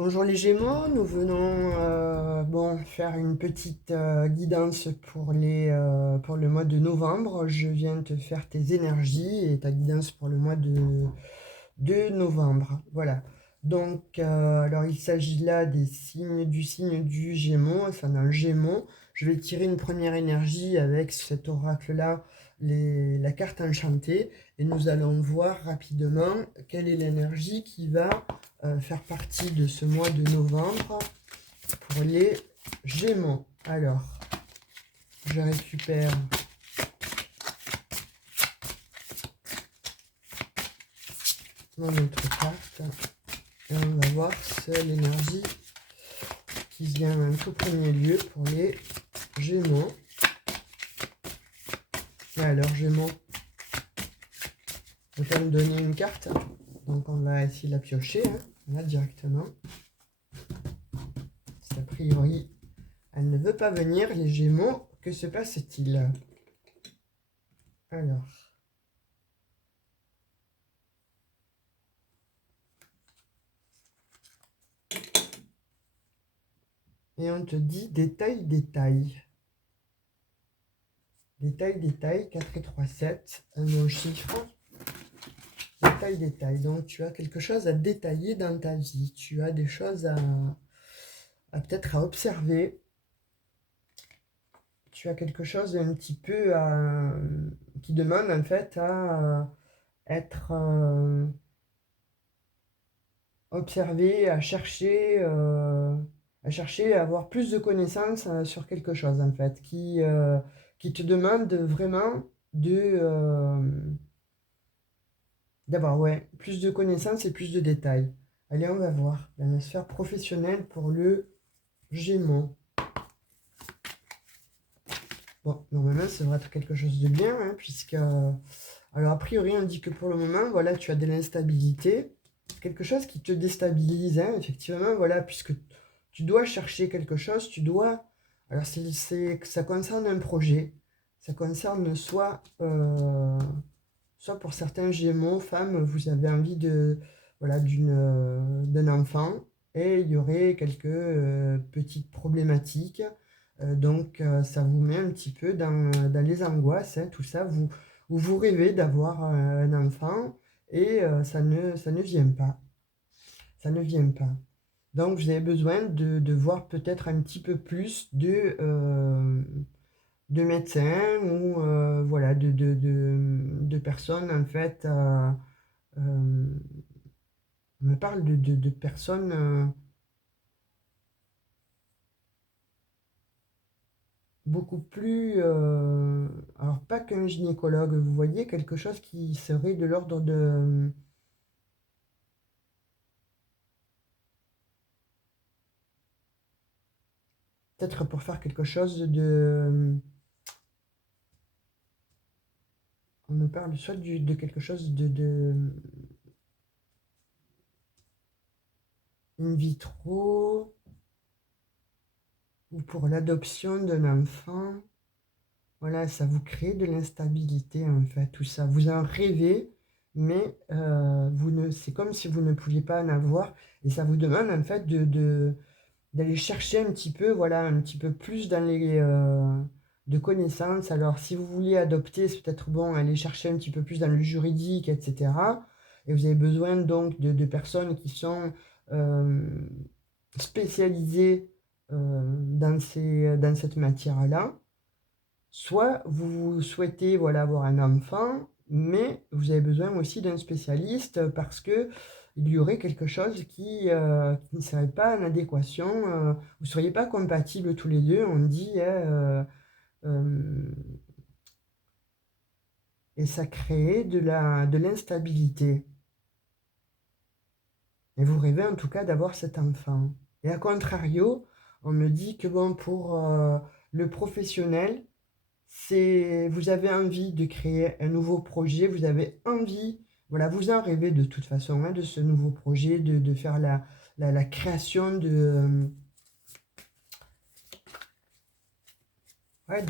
Bonjour les Gémeaux, nous venons faire une petite guidance pour le mois de novembre. Je viens te faire tes énergies et ta guidance pour le mois de novembre. Voilà. Donc, alors il s'agit là du signe du Gémeaux, enfin d'un Gémeaux. Je vais tirer une première énergie avec cet oracle-là, la carte enchantée, et nous allons voir rapidement quelle est l'énergie qui va faire partie de ce mois de novembre pour les Gémeaux. Alors, je récupère mon autre carte et on va voir c'est l'énergie qui vient en tout premier lieu pour les Gémeaux. Et alors, Gémeaux, je vais me donner une carte. Donc, on va essayer de la piocher, hein, là directement. A priori, elle ne veut pas venir, les Gémeaux. Que se passe-t-il? Alors. Et on te dit détail, détail. Détail, détail, 4 et 3, 7, un bon chiffre. Détail, détail. Donc tu as quelque chose à détailler dans ta vie. Tu as des choses à peut-être à observer. Tu as quelque chose un petit peu qui demande en fait à être observé, à chercher à avoir plus de connaissances sur quelque chose en fait, qui te demande vraiment d'avoir plus de connaissances et plus de détails. Allez, on va voir dans la sphère professionnelle pour le Gémeaux. Bon, normalement, ça devrait être quelque chose de bien, hein, puisque... alors, a priori, on dit que pour le moment, voilà, tu as de l'instabilité, quelque chose qui te déstabilise, hein, effectivement, voilà, puisque tu dois chercher quelque chose, tu dois... Alors, ça concerne un projet, ça concerne soit pour certains Gémeaux, femmes, vous avez envie voilà, d'un enfant, et il y aurait quelques petites problématiques. Donc, ça vous met un petit peu dans les angoisses, hein, tout ça. Vous rêvez d'avoir un enfant, et ça ne vient pas. Ça ne vient pas. Donc, vous avez besoin de voir peut-être un petit peu plus de médecins ou voilà, de personnes en fait. On me parle de personnes beaucoup plus... alors pas qu'un gynécologue, vous voyez, quelque chose qui serait de l'ordre de... peut-être pour faire quelque chose de... On me parle soit de quelque chose de in vitro ou pour l'adoption d'un enfant. Voilà, ça vous crée de l'instabilité en fait, tout ça. Vous en rêvez, mais c'est comme si vous ne pouviez pas en avoir. Et ça vous demande en fait d'aller chercher un petit peu, voilà, un petit peu plus de connaissances. Alors, si vous voulez adopter, c'est peut-être bon, aller chercher un petit peu plus dans le juridique, etc. Et vous avez besoin donc de personnes qui sont euh, spécialisées dans cette matière-là. Soit vous souhaitez voilà, avoir un enfant, mais vous avez besoin aussi d'un spécialiste parce que il y aurait quelque chose qui ne serait pas en adéquation. Vous ne seriez pas compatibles tous les deux, on dit, hein, euh, et ça crée de l'instabilité. Et vous rêvez en tout cas d'avoir cet enfant. Et à contrario, on me dit que bon, pour le professionnel, vous avez envie de créer un nouveau projet, vous avez envie, voilà, vous en rêvez de toute façon, hein, de ce nouveau projet, de faire la création ouais,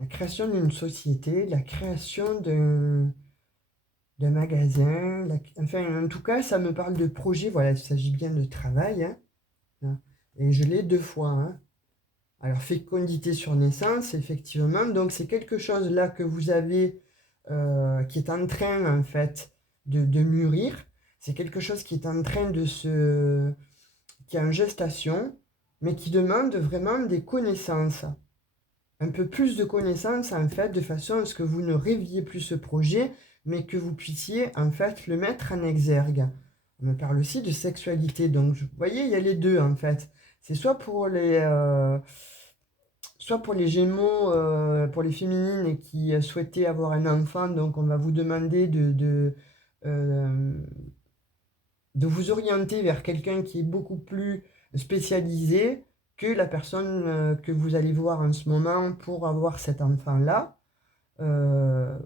la création d'une société, la création d'un magasin, enfin, en tout cas, ça me parle de projet, voilà, il s'agit bien de travail, hein, et je l'ai 2 fois, hein. Alors, fécondité sur naissance, effectivement, donc c'est quelque chose là que vous avez, qui est en train, en fait, de mûrir, c'est quelque chose qui est en train qui est en gestation, mais qui demande vraiment des connaissances, un peu plus de connaissances en fait, de façon à ce que vous ne rêviez plus ce projet, mais que vous puissiez en fait le mettre en exergue. On me parle aussi de sexualité, donc vous voyez, il y a les deux en fait. C'est soit pour les Gémeaux, pour les féminines qui souhaitaient avoir un enfant, donc on va vous demander euh, de vous orienter vers quelqu'un qui est beaucoup plus spécialisé que la personne que vous allez voir en ce moment pour avoir cet enfant-là.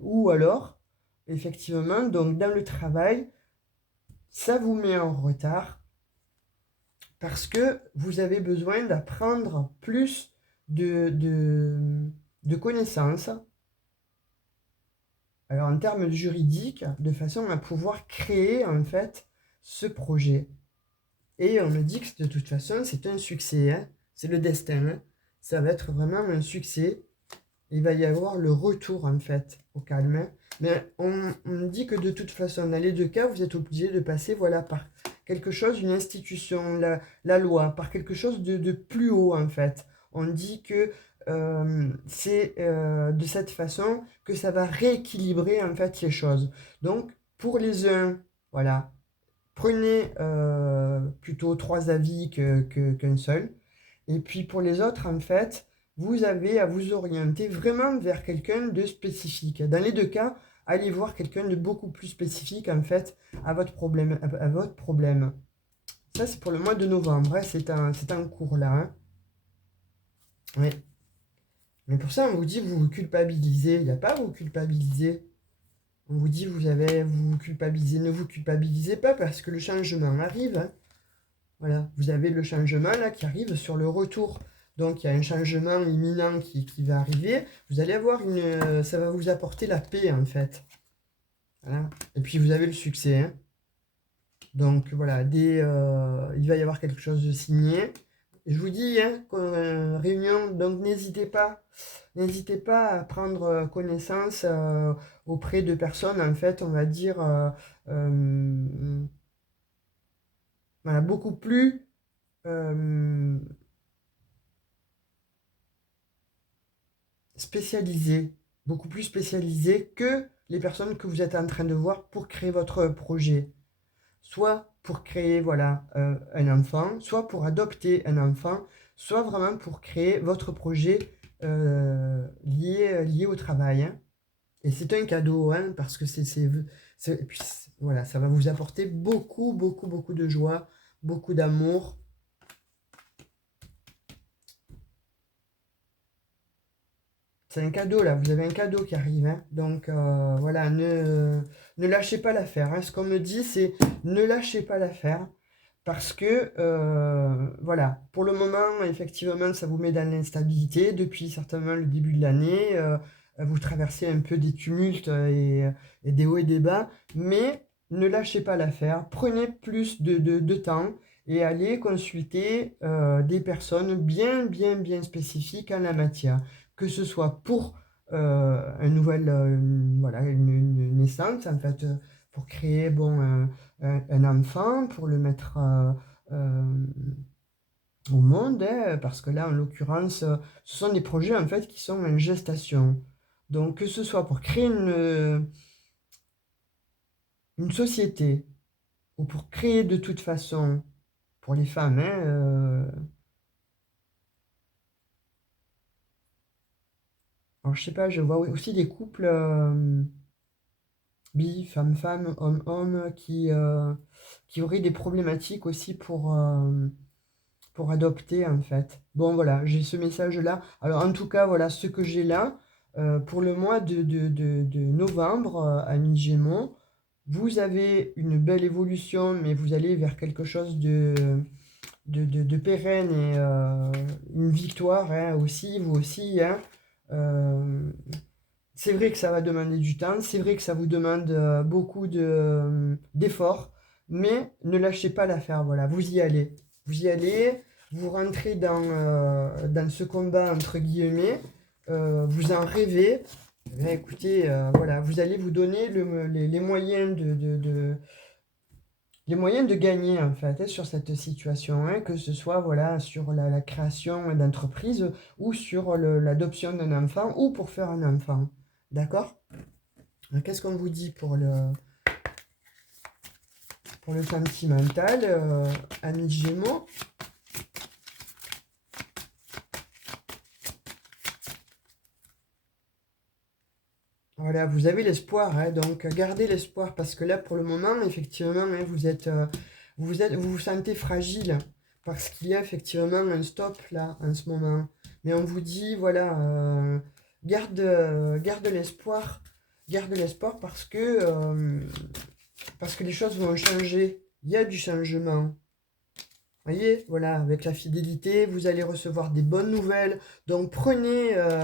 Ou alors, effectivement, donc dans le travail, ça vous met en retard parce que vous avez besoin d'apprendre plus de connaissances. Alors en termes juridiques, de façon à pouvoir créer en fait ce projet. Et on me dit que de toute façon, c'est un succès, hein. C'est le destin, hein. Ça va être vraiment un succès. Il va y avoir le retour, en fait, au calme, hein. Mais on me dit que de toute façon, dans les 2 cas, vous êtes obligé de passer voilà, par quelque chose, une institution, la loi, par quelque chose de plus haut, en fait. On dit que c'est de cette façon que ça va rééquilibrer, en fait, les choses. Donc, pour les uns, voilà, prenez plutôt 3 avis qu'un seul. Et puis pour les autres, en fait, vous avez à vous orienter vraiment vers quelqu'un de spécifique. Dans les 2 cas, allez voir quelqu'un de beaucoup plus spécifique, en fait, à votre problème. À votre problème. Ça, c'est pour le mois de novembre, hein. C'est un cours là, hein. Oui. Mais pour ça, on vous dit, vous vous culpabilisez. Il n'y a pas à vous culpabiliser. On vous dit, vous vous culpabilisez. Ne vous culpabilisez pas parce que le changement arrive, hein. Voilà, vous avez le changement là qui arrive sur le retour. Donc il y a un changement imminent qui va arriver. Vous allez avoir ça va vous apporter la paix en fait. Voilà. Et puis vous avez le succès, hein. Donc voilà, il va y avoir quelque chose de signé. Je vous dis, hein, réunion, donc n'hésitez pas à prendre connaissance auprès de personnes, en fait, on va dire, voilà, beaucoup plus euh, spécialisé, beaucoup plus spécialisé que les personnes que vous êtes en train de voir pour créer votre projet. Soit pour créer voilà, un enfant, soit pour adopter un enfant, soit vraiment pour créer votre projet lié au travail, hein. Et c'est un cadeau, hein, parce que voilà, ça va vous apporter beaucoup, beaucoup, beaucoup de joie, beaucoup d'amour. C'est un cadeau là, vous avez un cadeau qui arrive, hein. Donc voilà, ne lâchez pas l'affaire, hein. Ce qu'on me dit, c'est ne lâchez pas l'affaire parce que voilà, pour le moment, effectivement, ça vous met dans l'instabilité depuis certainement le début de l'année. Vous traversez un peu des tumultes et des hauts et des bas, mais ne lâchez pas l'affaire. Prenez plus de temps et allez consulter des personnes bien, bien, bien spécifiques en la matière que ce soit pour voilà, une naissance, en fait, pour créer bon, un enfant, pour le mettre euh, au monde, hein, parce que là, en l'occurrence, ce sont des projets en fait qui sont en gestation. Donc, que ce soit pour créer une société ou pour créer de toute façon, pour les femmes, hein, alors je sais pas, je vois aussi des couples bi, femme-femme, homme-homme, qui auraient des problématiques aussi pour adopter, en fait. Bon, voilà, j'ai ce message-là. Alors, en tout cas, voilà ce que j'ai là. Pour le mois de novembre, à mi-Gémeaux, vous avez une belle évolution, mais vous allez vers quelque chose de pérenne et une victoire, hein, aussi, vous aussi, hein. C'est vrai que ça va demander du temps, c'est vrai que ça vous demande beaucoup d'efforts, mais ne lâchez pas l'affaire, voilà, vous y allez. Vous y allez, vous rentrez dans ce combat, entre guillemets, vous en rêvez. Eh bien, écoutez, voilà, vous allez vous donner les moyens les moyens de gagner en fait hein, sur cette situation, hein, que ce soit voilà, sur la création d'entreprise ou sur l'adoption d'un enfant ou pour faire un enfant. D'accord? Qu'est-ce qu'on vous dit pour le sentimental, amis Gémeaux? Voilà, vous avez l'espoir, hein, donc gardez l'espoir parce que là, pour le moment, effectivement, hein, vous vous sentez fragile parce qu'il y a effectivement un stop là en ce moment. Mais on vous dit, voilà, garde l'espoir parce que les choses vont changer. Il y a du changement. Voyez, voilà, avec la fidélité, vous allez recevoir des bonnes nouvelles. Donc prenez, euh,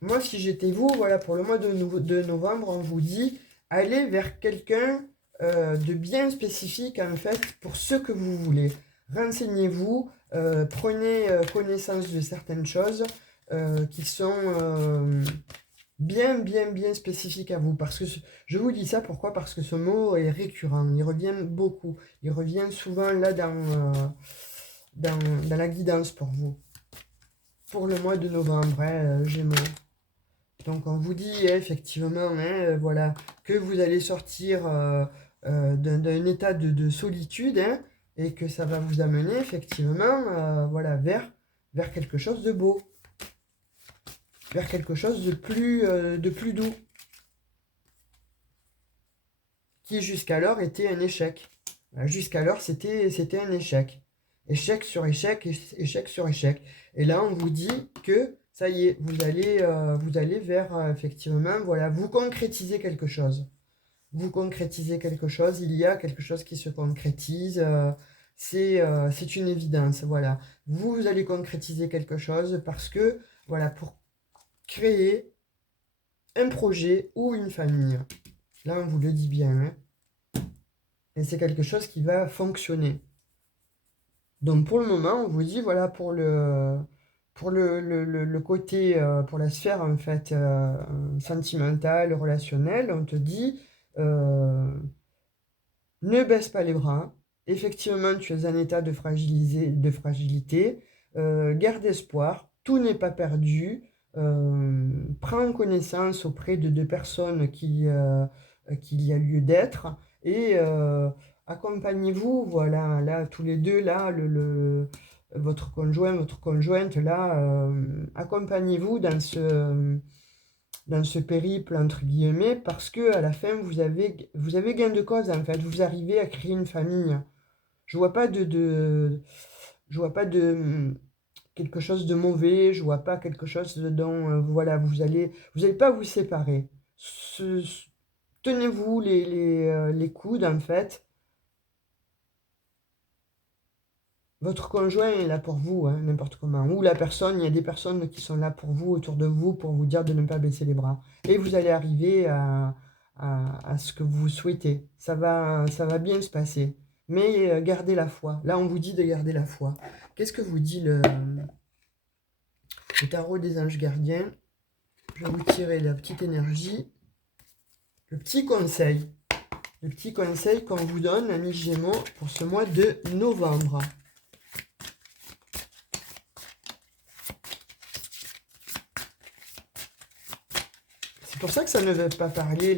moi si j'étais vous, voilà, pour le mois de novembre, on vous dit, allez vers quelqu'un de bien spécifique en fait pour ce que vous voulez. Renseignez-vous, prenez connaissance de certaines choses qui sont bien spécifiques à vous. Parce que je vous dis ça, pourquoi? Parce que ce mot est récurrent, il revient beaucoup. Il revient souvent là dans la guidance pour vous. Pour le mois de novembre, hein, Gémeaux. Donc on vous dit effectivement, hein, voilà, que vous allez sortir d'un état de solitude hein, et que ça va vous amener effectivement voilà, vers quelque chose de beau, vers quelque chose de plus doux, qui jusqu'alors était un échec. Jusqu'alors c'était un échec. Échec sur échec, échec sur échec. Et là on vous dit que ça y est, vous allez vers effectivement, voilà, vous concrétisez quelque chose. Vous concrétisez quelque chose, il y a quelque chose qui se concrétise, c'est une évidence, voilà. Vous allez concrétiser quelque chose parce que, voilà, pour créer un projet ou une famille. Là, on vous le dit bien, hein. Et c'est quelque chose qui va fonctionner. Donc pour le moment, on vous dit, voilà, pour le côté, pour la sphère en fait sentimentale, relationnelle, on te dit, ne baisse pas les bras. Effectivement, tu es en état de fragilité. Garde espoir. Tout n'est pas perdu. Prends connaissance auprès de personnes qu'il y a lieu d'être. Et accompagnez-vous, voilà, là, tous les deux, là, votre conjoint, votre conjointe, là, accompagnez-vous dans ce périple, entre guillemets, parce que à la fin, vous avez gain de cause, en fait. Vous arrivez à créer une famille. Je vois pas je vois pas quelque chose de mauvais, je vois pas quelque chose dont, voilà, vous allez pas vous séparer. Tenez-vous les coudes, en fait. Votre conjoint est là pour vous, hein, n'importe comment. Ou la personne, il y a des personnes qui sont là pour vous, autour de vous, pour vous dire de ne pas baisser les bras. Et vous allez arriver à ce que vous souhaitez. Ça va bien se passer. Mais gardez la foi. Là, on vous dit de garder la foi. Qu'est-ce que vous dit le tarot des anges gardiens? Je vais vous tirer la petite énergie. Le petit conseil. Le petit conseil qu'on vous donne, amis Gémeaux, pour ce mois de novembre. C'est pour ça que ça ne veut pas parler,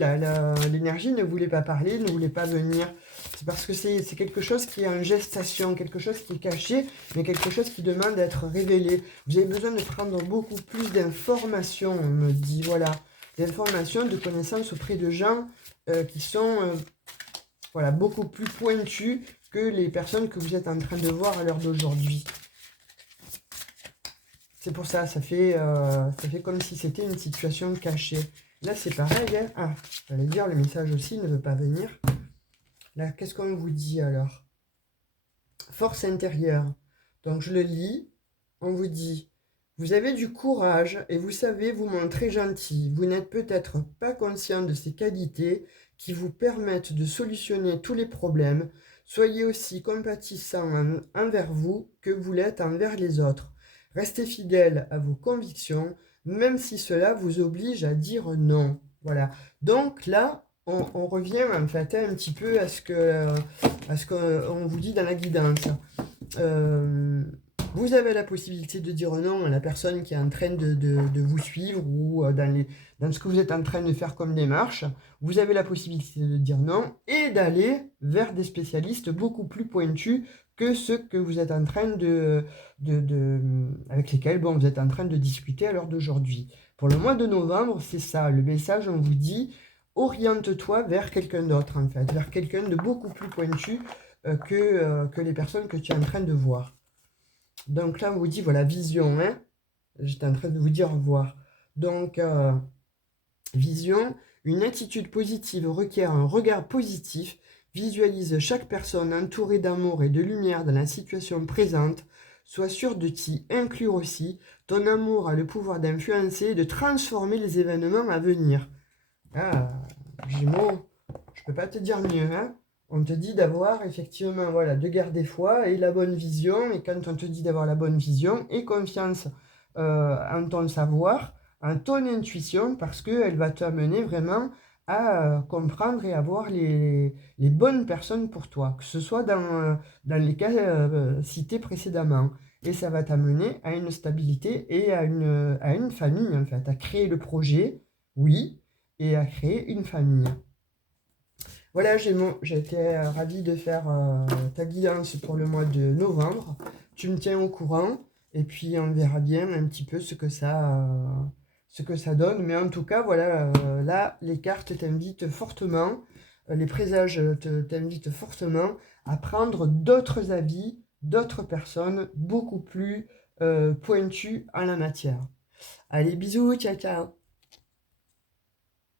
l'énergie ne voulait pas parler, ne voulait pas venir. C'est parce que c'est quelque chose qui est en gestation, quelque chose qui est caché, mais quelque chose qui demande d'être révélé. Vous avez besoin de prendre beaucoup plus d'informations, on me dit, voilà. D'informations, de connaissances auprès de gens qui sont voilà, beaucoup plus pointus que les personnes que vous êtes en train de voir à l'heure d'aujourd'hui. C'est pour ça, ça fait comme si c'était une situation cachée. Là, c'est pareil. Hein. Ah, j'allais dire, le message aussi ne veut pas venir. Là, qu'est-ce qu'on vous dit alors? Force intérieure. Donc, je le lis. On vous dit, Vous avez du courage et vous savez vous montrer gentil. Vous n'êtes peut-être pas conscient de ces qualités qui vous permettent de solutionner tous les problèmes. Soyez aussi compatissant envers vous que vous l'êtes envers les autres. Restez fidèle à vos convictions, même si cela vous oblige à dire non. Voilà. Donc là, on revient en fait un petit peu à ce qu'on vous dit dans la guidance. Euh, Vous avez la possibilité de dire non à la personne qui est en train de vous suivre ou dans ce que vous êtes en train de faire comme démarche. Vous avez la possibilité de dire non et d'aller vers des spécialistes beaucoup plus pointus que ceux que vous êtes en train avec lesquels bon, vous êtes en train de discuter à l'heure d'aujourd'hui. Pour le mois de novembre, c'est ça, le message, on vous dit, oriente-toi vers quelqu'un d'autre en fait, vers quelqu'un de beaucoup plus pointu que les personnes que tu es en train de voir. Donc là, on vous dit, voilà, vision, hein. J'étais en train de vous dire au revoir. Donc, vision, une attitude positive requiert un regard positif, visualise chaque personne entourée d'amour et de lumière dans la situation présente, sois sûr de t'y inclure aussi, ton amour a le pouvoir d'influencer et de transformer les événements à venir. Ah, Gémeaux, je peux pas te dire mieux, hein. On te dit d'avoir effectivement, voilà, de garder foi et la bonne vision. Et quand on te dit d'avoir la bonne vision et confiance en ton savoir, en ton intuition, parce qu'elle va t'amener vraiment à comprendre et à voir les bonnes personnes pour toi, que ce soit dans les cas cités précédemment. Et ça va t'amener à une stabilité et à une famille, en fait, à créer le projet, oui, et à créer une famille. Voilà, j'étais ravie de faire ta guidance pour le mois de novembre. Tu me tiens au courant et puis on verra bien un petit peu ce que ça donne. Mais en tout cas, voilà, là, les cartes t'invitent fortement, les présages t'invitent fortement à prendre d'autres avis, d'autres personnes beaucoup plus pointues en la matière. Allez, bisous, ciao, ciao!